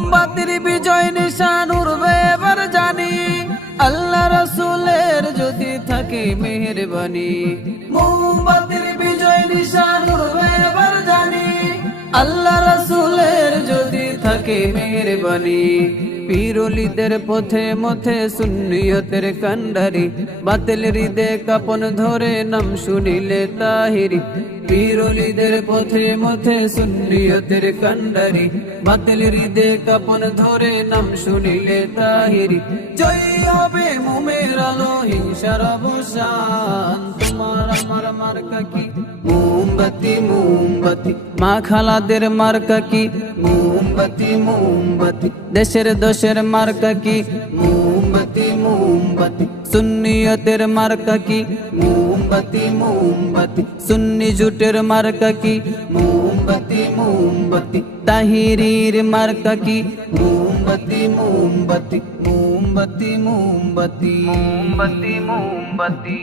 মোমবাতির বিজয় নিশান উড়বে এবার জানি, আল্লাহ রাসূলের যদি থাকে মেহেরবানি। মোমবাতির বিজয় নিশান উড়বে এবার জানি, আল্লাহ রাসূলের যদি থাকে মেহেরবানি। পীর ওলিদের পথে মথে সুন্নিয়তের কান্ডারি, বাতিল হৃদে কাপন ধরে নাম শুনিলে তাহিরি। পীর ওলিদের পথে মথে সুন্নিয়তের কান্ডারি, বাতিল হৃদে কাপন ধরে নাম শুনিলে তাহিরি। জয়ী হবে মোমের আলো হিংসার অবসান, তোমার আমার মার্কা কি মোমবাতি মোমবাতি, মা খালাদের মার্কা কি মোমবাতি মোমবাতি, দেশের দোষের মার্কা কি মোমবাতি মোমবাতি, সুন্নিয়তের মার্কা কি মোমবাতি মোমবাতি, সুন্নি জুটের মার্কা কি মোমবাতি মোমবাতি, তাহিরির মার্কা কি মোমবাতি মোমবাতি, মোমবাতি মোমবাতি, মোমবাতি মোমবাতি।